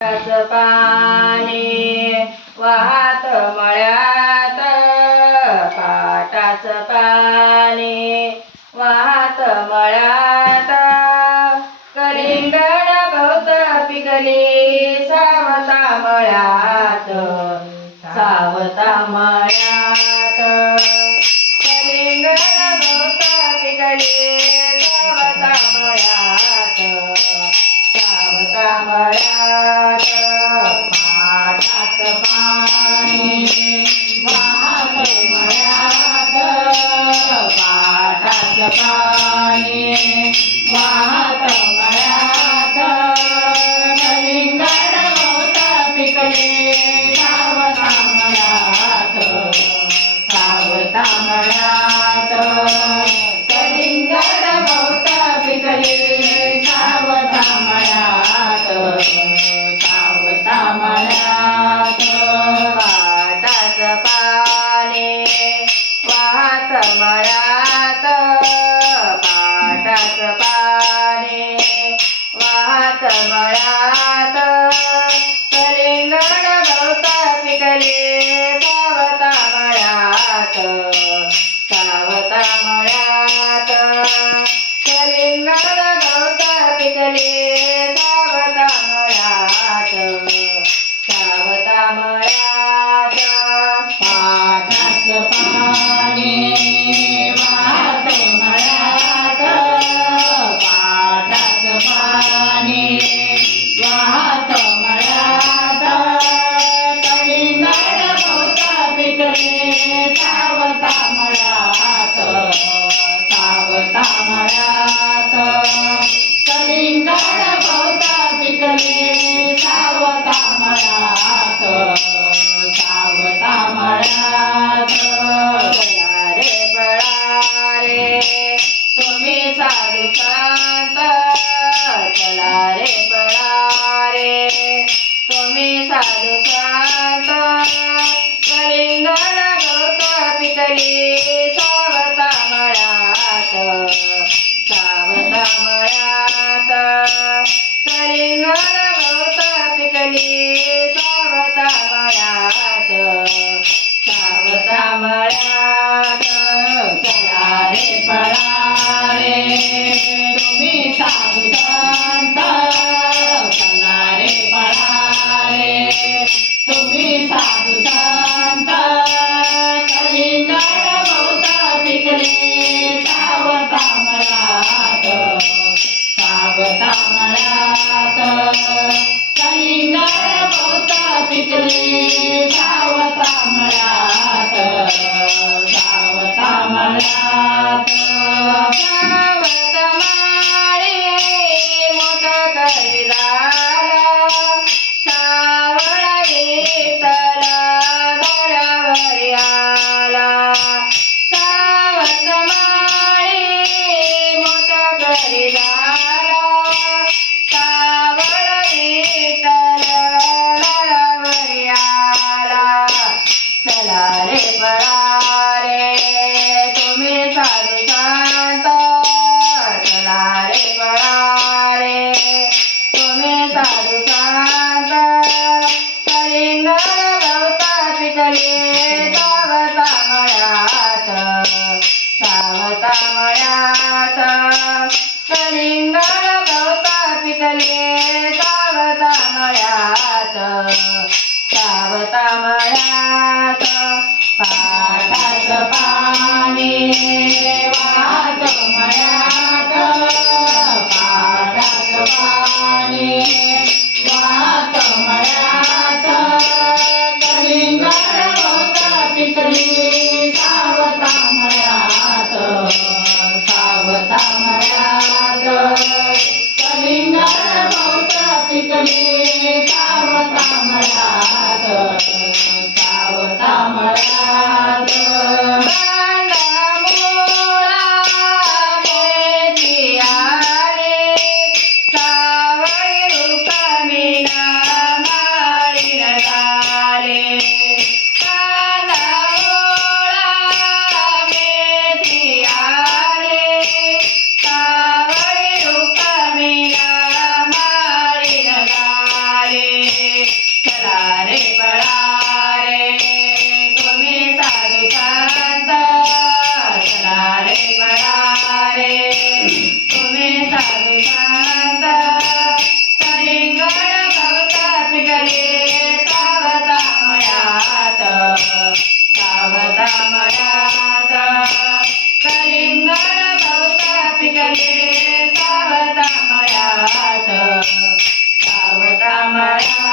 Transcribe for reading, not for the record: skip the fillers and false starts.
पाणी वाहत मळ्यात पाटाचं पाणी वाहत मळ्यात कलिंगड गवत पिकली सावता मळ्यात सावता मळ्यात कलिंगड गवत पिकली सावता मळ्यात सावता मळ्यात पाटाचं पाणी वाहत मळ्यात पाटाचं पाणी वाहत मळ्यात कलिंगड गवत पिकले सावता मळ्यात सावता मळ्यात कलिंगड गवत पिकले सावता मळ्यात सावता मळ्यात पाटाचं पाणी वाहत मळ्यात पाटाचं पाणी वाहत मळ्यात कलिंगड गवत पिकले सावता मळ्यात सावता मळ्यात कलिंगड गवत पिकले सावता मळ्यात सावता मळ्यात पाटाचं पाणी वाहत मळ्यात पाटाचं पाणी वाहत मळ्यात कलिंगड गवत पिकले सावता मळ्यात सावता मळ्यात कलिंगड गवत पिकले सावता मळ्यात सावता मळ्यात चला रे पळा रे तुम्ही साधू संत चला रे पळा रे तुम्ही साधू संत कलिंगड गवत पिकली सावता मळ्यात सावता मळ्यात कलिंगड गवत पिकली सावता मळ्यात सावता मळ्यात चला रे पळा रे तुम्ही साधू संत चला रे पळा रे तुम्ही साधू संत कलिंगड गवत पिकले सावता मळ्यात सावता मळ्यात कलिंगड गवत पिकले सावता मळ्यात सावता मळ्यात सावता माळी मोठं करी झाला सावळा विठ्ठल दारावरी आला सावत माळी मोठं करी झाला सावळा विठ्ठल दारावरी आला चला रे पळा रे तुम्ही साधू संत चला रे पळा रे तुम्ही साधू संत कलिंगड गवत पिकले सावता मळ्यात सावता मळ्यात कलिंगड गवत पिकले सावता मळ्यात सावता मळ्यात पाटाचं पाणी वाहत मळ्यात पाटाचं पाणी वाहत मळ्यात कलिंगड गवत पिकली सावता मळ्यात सावता मळ्यात कलिंगड गवत पिकली सावता मळ्यात सावता पिकले सावता मळ्यात सावता मळ्यात कलिंगड गवत पिकले सावता मळ्यात सावता मळ्यात